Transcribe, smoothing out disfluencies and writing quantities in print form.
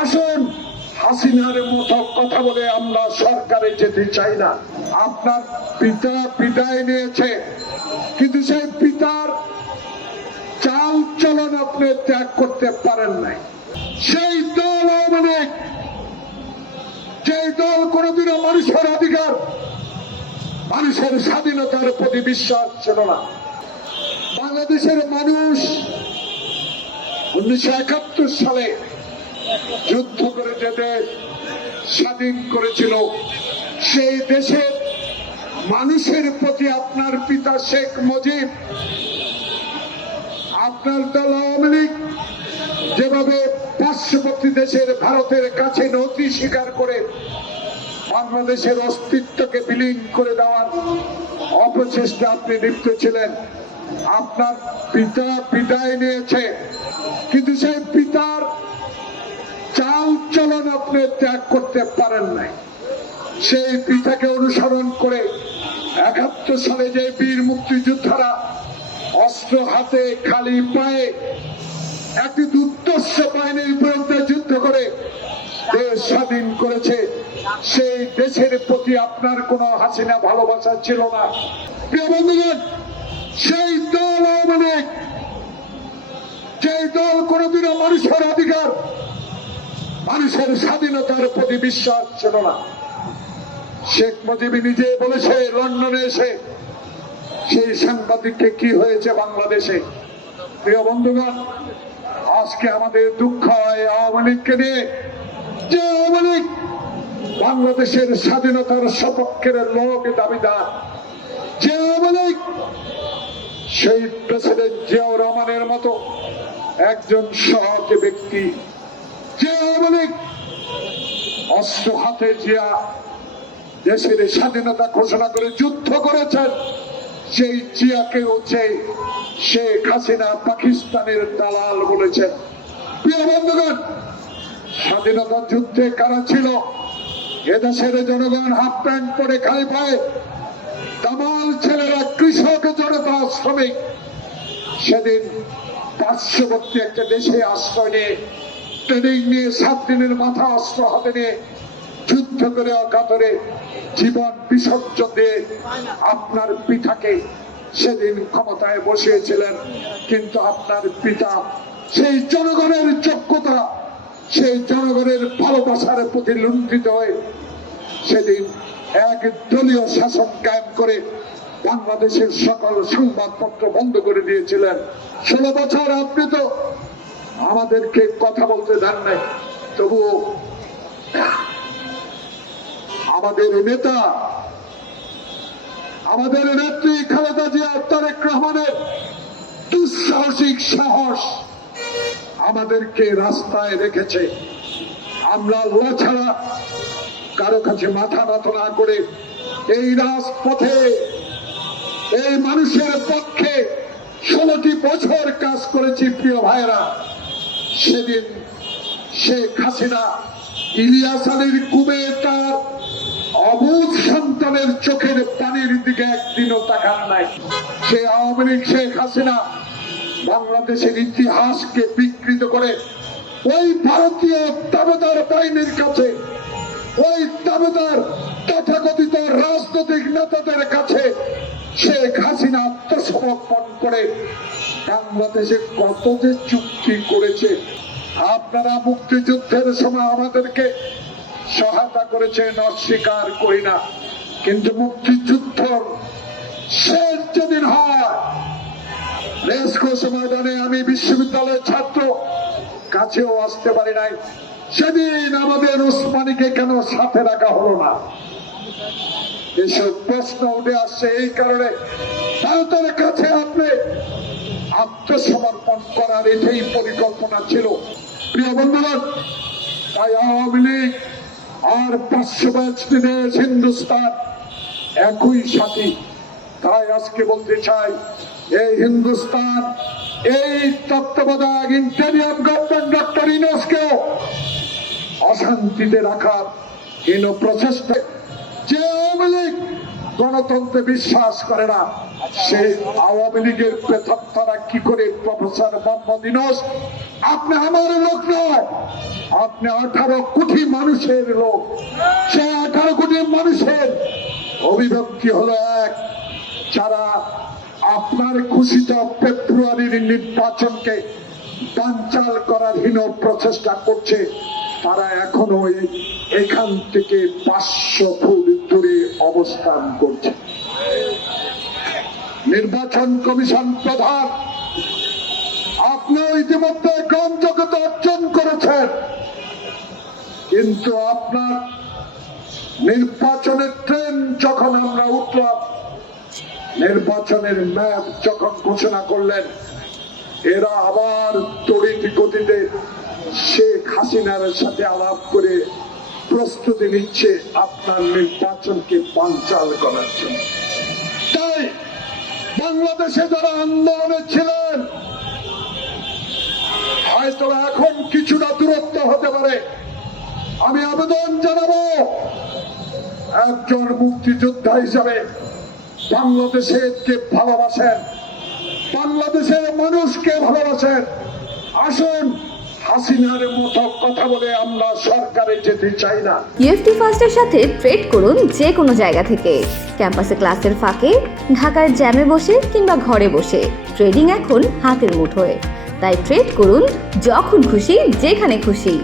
আসুন, হাসিনার মতো কথা বলে আমরা সরকারে যেতে চাই না। আপনার পিতা বিদায় নিয়েছে, কিন্তু সেই পিতার চাল চলন আপনি ত্যাগ করতে পারেন নাই। সেই দল আওয়ামী লীগ, যে দল কোনদিনও মানুষের অধিকার, মানুষের স্বাধীনতার প্রতি বিশ্বাস ছিল না। বাংলাদেশের মানুষ 1971 সালে যুদ্ধ করে যে দেশ স্বাধীন করেছিল, সেই দেশের মানুষের প্রতি আপনার পিতা শেখ মুজিব, আপনার দল আওয়ামী লীগ যেভাবে পার্শ্ববর্তী দেশের ভারতের কাছে নথি স্বীকার করে বাংলাদেশের অস্তিত্বকে বিলীন করে দেওয়ার অপচেষ্টা আপনি লিপ্ত ছিলেন। আপনার পিতা বিদায় নিয়েছে, কিন্তু সেই পিতার চাল চলন আপনি ত্যাগ করতে পারেন নাই। সেই পিতাকে অনুসরণ করে 71 সালে যে বীর মুক্তিযোদ্ধারা অস্ত্র হাতে খালি পায়ে একটি দুর্ধর্ষ বাহিনীর বিরুদ্ধে যুদ্ধ করে দেশ স্বাধীন করেছে, সেই দেশের প্রতি আপনার কোনো হাসিনা ভালোবাসা ছিল না। প্রিয় বন্ধুগণ, সেই দল আওয়ামী লীগ, যে দল কোনদিনও মানুষের অধিকার, মানুষের স্বাধীনতার প্রতি বিশ্বাস ছিল না। শেখ মুজিব নিজে বলেছে লন্ডনে এসে সেই সাংবাদিককে কি হয়েছে বাংলাদেশে। প্রিয় বন্ধুগণ, আজকে আমাদের দুঃখ হয় আওয়ামী লীগকে নিয়ে, যে আওয়ামী লীগ বাংলাদেশের স্বাধীনতার সপক্ষের লোক দাবিদার, যে আওয়ামী লীগ সেই প্রেসিডেন্ট জিয়াউর রহমানের মতো একজন সৎ ব্যক্তি, যে আওয়ামী লীগ অস্ত্র হাতে জিয়া দেশের স্বাধীনতা ঘোষণা করে যুদ্ধ করেছেন, সেই জিয়াকে হচ্ছে শেখ হাসিনা পাকিস্তানের দালাল বলেছেন। প্রিয় বন্ধুগণ, স্বাধীনতা যুদ্ধে কারা ছিল? এদেশের জনগণ হাফ প্যান্ট পরে খালি পায়ে, দামাল ছেলেরা, কৃষক, জনতা, শ্রমিক সেদিন পার্শ্ববর্তী একটা দেশে আশ্রয় নিয়ে ট্রেনিং নিয়ে 7 দিনের মাথা অস্ত্র হাতে নিয়ে যুদ্ধ করে অকাতরে জীবন বিসর্জন দিয়ে আপনার পিতাকে সেদিন ক্ষমতায় বসিয়েছিলেন। কিন্তু আপনার পিতা সেই জনগণের যোগ্যতা, সেই জনগণের ভালোবাসার প্রতি লুণ্ঠিত হয়ে সেদিন এক দলীয় শাসন কায়েম করে বাংলাদেশের সকল সংবাদপত্র বন্ধ করে দিয়েছিলেন। 16 বছর আপনি তো আমাদেরকে কথা বলতে দেন নাই, তবুও আমাদের নেতা, আমাদের নেত্রী খালেদা জিয়া, তারেক রহমানের দুঃসাহসিক সাহস আমাদেরকে রাস্তায় রেখেছে। আমরা আল্লাহ ছাড়া কারো কাছে মাথা নত না করে এই রাজপথে এই মানুষের পক্ষে 16টি বছর কাজ করেছি। প্রিয় ভাইরা, সেদিন শেখ হাসিনা ইলিয়াস আলীর কুবে তার অবুঝ সন্তানের চোখের পানির দিকে একদিনও তাকান নাই। সে আওয়ামী লীগ শেখ হাসিনা বাংলাদেশের ইতিহাসকে বিকৃত করে ওই ভারতীয় দাবেদার বাহিনীর কাছে, ওই দাবেদার তথাকথিত রাজনৈতিক নেতাদের কাছে শেখ হাসিনা আত্মসমর্পণ করে বাংলাদেশে কত যে চুক্তি করেছে। আপনারা মুক্তিযুদ্ধের সময় আমাদেরকে সহায়তা করেছেন, অস্বীকার করি না, কিন্তু মুক্তিযুদ্ধ শেষ যেদিন হয়, রেসকোর্স ময়দানে আমি বিশ্ববিদ্যালয়ের ছাত্র, কাছেও আসতে পারি নাই, সেদিন আমাদের ওসমানীকে কেন সাথে রাখা হলো না? এসব প্রশ্ন উঠে আসছে এই কারণে ভারতের কাছে আপনি আত্মসমর্পণ করার এটাই পরিকল্পনা ছিল। প্রিয় বন্ধুগণ, তাই আওয়ামী লীগ আর পার্শ্ববর্তী দেশ হিন্দুস্তান একই সাথী। তাই আজকে বলতে চাই, এই হিন্দুস্তান, এই তত্ত্বাবধায়ক ইন্টেরিয়াম গভর্নমেন্ট ডক্টর ইউনূসকেও অশান্তিতে রাখার হীন প্রচেষ্টা। যে আওয়ামী লীগ গণতন্ত্রে বিশ্বাস করে না, সেই আওয়ামী লীগের প্রেতাত্মারা কি করে প্রফেসর মোহাম্মদ ইউনূস, আপনি আমার লোক নয়, আপনি 18 কোটি মানুষের লোক, সে 18 কোটি মানুষের অভিব্যক্তি হলো এক, যারা আপনার খুশিতে ফেব্রুয়ারির নির্বাচনকে বানচাল করার হীন প্রচেষ্টা করছে, তারা এখনো এখান থেকে 500 ফুট দূরে অবস্থান করছে। নির্বাচন কমিশন প্রধান, আপনি ইতিমধ্যে গ্রহণযোগ্যতা অর্জন করেছেন, কিন্তু আপনার নির্বাচনের ট্রেন যখন আমরা উঠলাম, নির্বাচনের ম্যাপ যখন ঘোষণা করলেন, এরা আবার তড়িৎ গতিতে শেখ হাসিনার সাথে আলাপ করে প্রস্তুতি নিচ্ছে আপনার নির্বাচনকে বানচাল করার জন্য। তাই বাংলাদেশে যারা আন্দোলনে ছিলেন, হয়তো এখন কিছুটা দূরত্ব হতে পারে, আমি আবেদন জানাবো একজন মুক্তিযোদ্ধা হিসাবে বাংলাদেশকে ভালোবাসেন, বাংলাদেশের মানুষকে ভালোবাসেন, আসুন হাসিনার মতো কথা বলে আমরা সরকারে যেতে চাই না। ইউএফটি ফার্স্টের সাথে ট্রেড করুন যে কোনো জায়গা থেকে, ক্যাম্পাসে ক্লাসের ফাঁকে, ঢাকার জ্যামে বসে কিংবা ঘরে বসে। ট্রেডিং এখন হাতের মুঠোয়, তাই ট্রেড করুন যখন খুশি যেখানে খুশি।